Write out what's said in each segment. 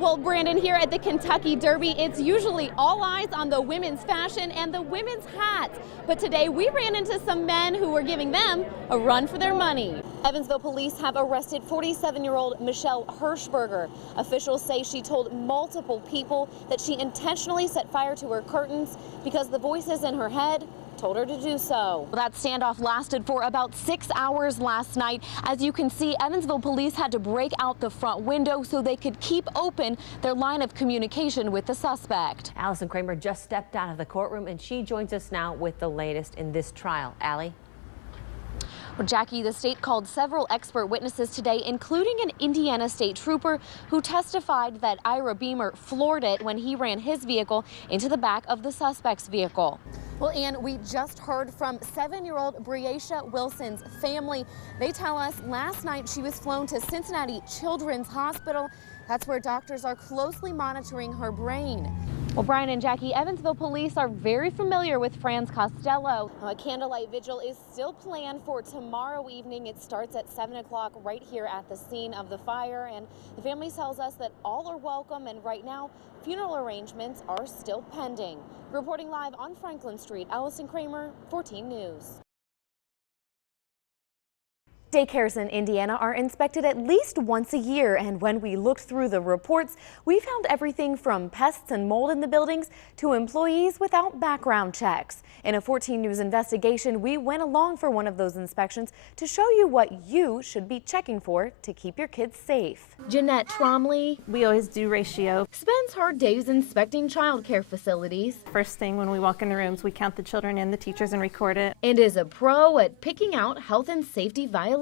Well, Brandon, here at the Kentucky Derby, it's usually all eyes on the women's fashion and the women's hats. But today we ran into some men who were giving them a run for their money. Evansville police have arrested 47-year-old Michelle Hirschberger. Officials say she told multiple people that she intentionally set fire to her curtains because the voices in her head told her to do so. That standoff lasted for about 6 hours last night. As you can see, Evansville police had to break out the front window so they could keep open their line of communication with the suspect. Allyson Kraemer just stepped out of the courtroom, and she joins us now with the latest in this trial. Allie? Well, Jackie, the state called several expert witnesses today, including an Indiana state trooper who testified that Ira Beamer floored it when he ran his vehicle into the back of the suspect's vehicle. Well, and we just heard from 7-year-old Breacia Wilson's family. They tell us last night she was flown to Cincinnati Children's Hospital. That's where doctors are closely monitoring her brain. Well, Brian and Jackie, Evansville police are very familiar with Franz Costello. A candlelight vigil is still planned for tomorrow evening. It starts at 7 o'clock right here at the scene of the fire. And the family tells us that all are welcome, and right now funeral arrangements are still pending. Reporting live on Franklin Street, Allyson Kraemer, 14 News. Daycares in Indiana are inspected at least once a year, and when we looked through the reports, we found everything from pests and mold in the buildings to employees without background checks. In a 14 News investigation, we went along for one of those inspections to show you what you should be checking for to keep your kids safe. Jeanette Tromley, we always do ratio. Spends her days inspecting child care facilities. First thing when we walk in the rooms, we count the children and the teachers and record it. And is a pro at picking out health and safety violations.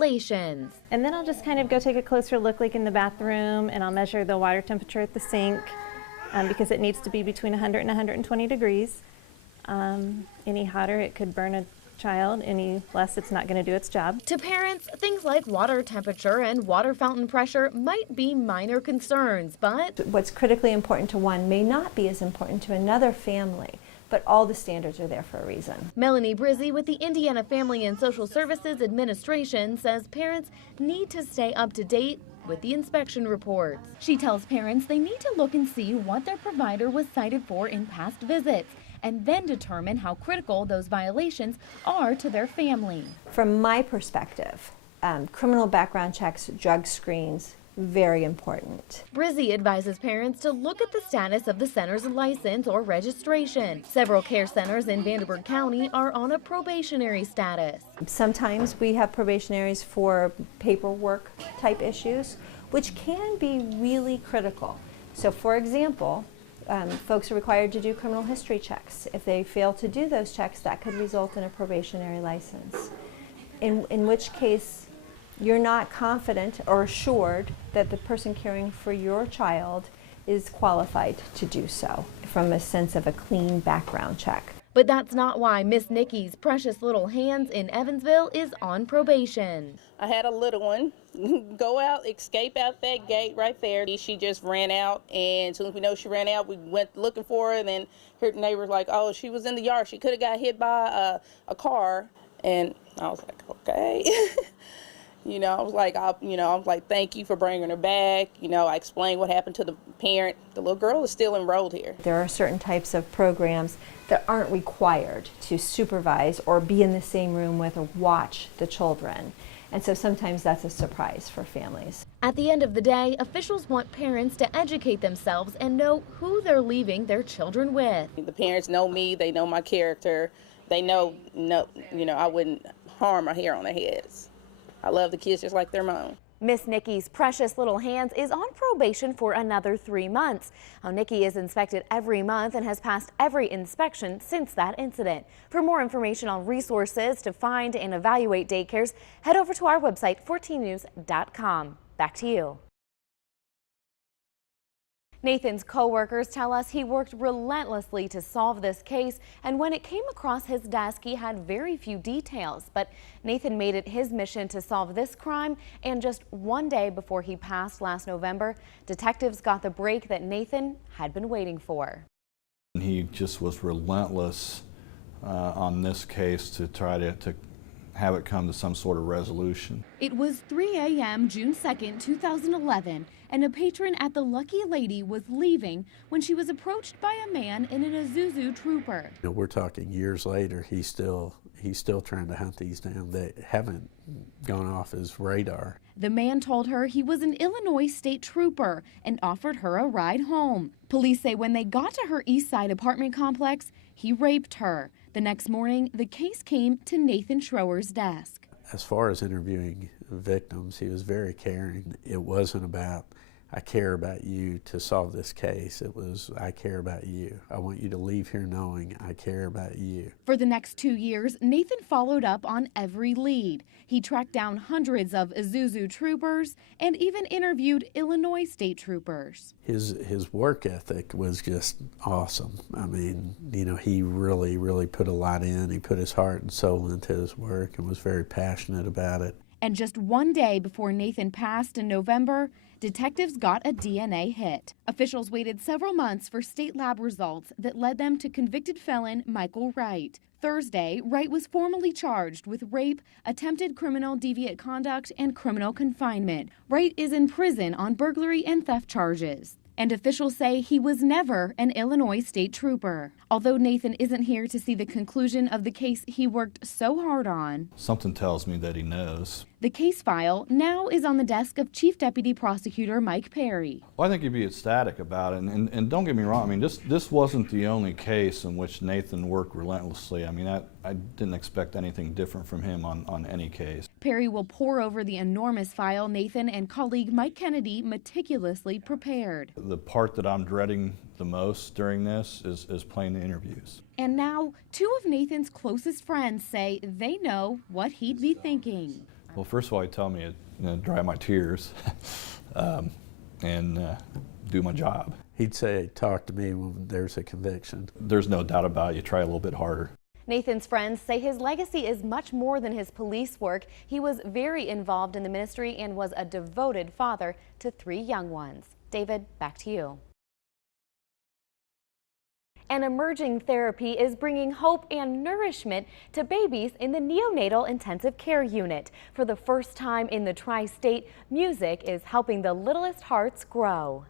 And then I'll just kind of go take a closer look, like in the bathroom, and I'll measure the water temperature at the sink because it needs to be between 100 and 120 degrees. Any hotter, it could burn a child. Any less, it's not going to do its job. To parents, things like water temperature and water fountain pressure might be minor concerns, but what's critically important to one may not be as important to another family. But all the standards are there for a reason. Melanie Brizzi with the Indiana Family and Social Services Administration says parents need to stay up to date with the inspection reports. She tells parents they need to look and see what their provider was cited for in past visits, and then determine how critical those violations are to their family. From my perspective, criminal background checks, drug screens, very important. Brizzi advises parents to look at the status of the center's license or registration. Several care centers in Vanderburgh County are on a probationary status. Sometimes we have probationaries for paperwork type issues, which can be really critical. So for example, folks are required to do criminal history checks. If they fail to do those checks, that could result in a probationary license. In which case, you're not confident or assured that the person caring for your child is qualified to do so from a sense of a clean background check. But that's not why Miss Nikki's precious little hands in Evansville is on probation. I had a little one go out, escape out that gate right there. She just ran out, and as soon as we know she ran out, we went looking for her, and then heard the neighbors like, oh, she was in the yard. She could have got hit by a car. And I was like, okay. You know, I was like, thank you for bringing her back. You know, I explained what happened to the parent. The little girl is still enrolled here. There are certain types of programs that aren't required to supervise or be in the same room with or watch the children. And so sometimes that's a surprise for families. At the end of the day, officials want parents to educate themselves and know who they're leaving their children with. The parents know me, they know my character. They know, I wouldn't harm a hair on their heads. I love the kids just like their mom. Miss Nikki's precious little hands is on probation for another 3 months. Now, Nikki is inspected every month and has passed every inspection since that incident. For more information on resources to find and evaluate daycares, head over to our website, 14news.com. Back to you. Nathan's co-workers tell us he worked relentlessly to solve this case, and when it came across his desk, he had very few details. But Nathan made it his mission to solve this crime, and just one day before he passed last November, detectives got the break that Nathan had been waiting for. He just was relentless on this case to try to have it come to some sort of resolution. It was 3 a.m. June 2nd, 2011, and a patron at the Lucky Lady was leaving when she was approached by a man in an Isuzu Trooper. You know, we're talking years later, he's still trying to hunt these down. They haven't gone off his radar. The man told her he was an Illinois State Trooper and offered her a ride home. Police say when they got to her East Side apartment complex, he raped her. The next morning, the case came to Nathan Schroer's desk. As far as interviewing victims, he was very caring. It wasn't about, I care about you to solve this case. It was, I care about you. I want you to leave here knowing I care about you. For the next 2 years, Nathan followed up on every lead. He tracked down hundreds of Isuzu troopers and even interviewed Illinois State Troopers. His work ethic was just awesome. I mean, you know, he really put a lot in. He put his heart and soul into his work and was very passionate about it. And just one day before Nathan passed in November, detectives got a DNA hit. Officials waited several months for state lab results that led them to convicted felon Michael Wright. Thursday, Wright was formally charged with rape, attempted criminal deviant conduct, and criminal confinement. Wright is in prison on burglary and theft charges. And officials say he was never an Illinois State Trooper. Although Nathan isn't here to see the conclusion of the case he worked so hard on, Something tells me that he knows. the case file now is on the desk of Chief Deputy Prosecutor Mike Perry. Well, I think you'd be ecstatic about it, and don't get me wrong, I mean, this wasn't the only case in which Nathan worked relentlessly. I mean, I didn't expect anything different from him on any case. Perry will pore over the enormous file Nathan and colleague Mike Kennedy meticulously prepared. The part that I'm dreading the most during this is playing the interviews. And now, two of Nathan's closest friends say they know what he'd be thinking. Well, first of all, he told me to dry my tears and do my job. He'd say, talk to me when there's a conviction. There's no doubt about it, you try a little bit harder. Nathan's friends say his legacy is much more than his police work. He was very involved in the ministry and was a devoted father to 3 young ones. David, back to you. An emerging therapy is bringing hope and nourishment to babies in the neonatal intensive care unit. For the first time in the tri-state, music is helping the littlest hearts grow.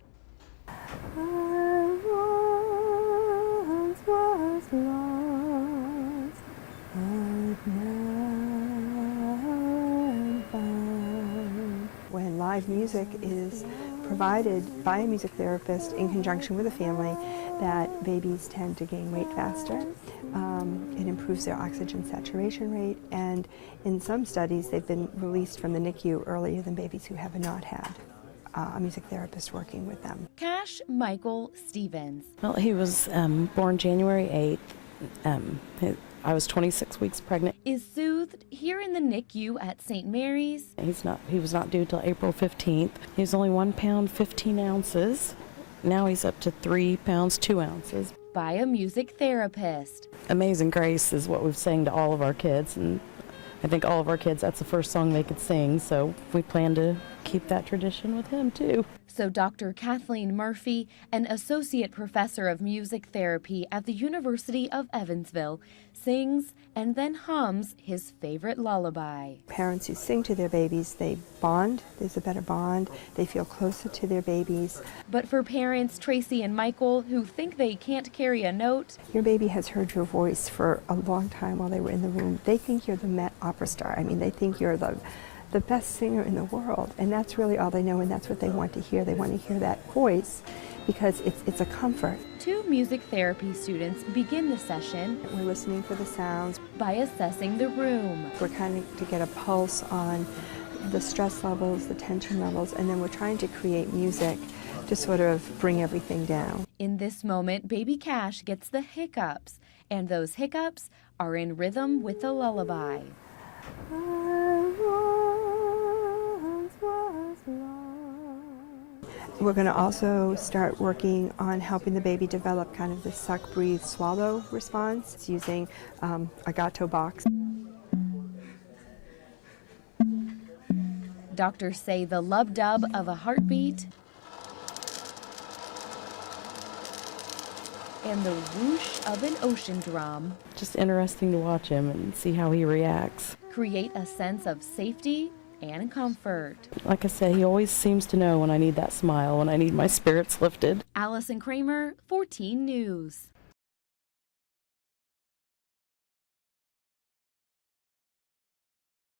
When live music is provided by a music therapist in conjunction with a family, that babies tend to gain weight faster. It improves their oxygen saturation rate, and in some studies they've been released from the NICU earlier than babies who have not had a music therapist working with them. Cash Michael Stevens. Well, he was born January 8th. I was 26 weeks pregnant. Is soothed here in the NICU at St. Mary's. He was not due till April 15th. He was only 1 pound 15 ounces. Now he's up to 3 pounds 2 ounces. By a music therapist. Amazing Grace is what we've sang to all of our kids, and I think all of our kids, that's the first song they could sing, so we plan to keep that tradition with him too. So Dr. Kathleen Murphy, an associate professor of music therapy at the University of Evansville, sings and then hums his favorite lullaby. Parents who sing to their babies, they bond. There's a better bond. They feel closer to their babies. But for parents Tracy and Michael who think they can't carry a note, your baby has heard your voice for a long time while they were in the womb. They think you're the Met opera star. I mean, they think you're the best singer in the world, and that's really all they know, and that's what they want to hear. They want to hear that voice because it's a comfort. 2 music therapy students begin the session. We're listening for the sounds by assessing the room. We're kind of to get a pulse on the stress levels, the tension levels, and then we're trying to create music to sort of bring everything down. In this moment, baby Cash gets the hiccups, and those hiccups are in rhythm with the lullaby. We're going to also start working on helping the baby develop kind of the suck, breathe, swallow response. It's using a gato box. Doctors say the lub-dub of a heartbeat and the whoosh of an ocean drum. Just interesting to watch him and see how he reacts. create a sense of safety and comfort. Like I say, he always seems to know when I need that smile, when I need my spirits lifted. Allyson Kraemer, 14 News.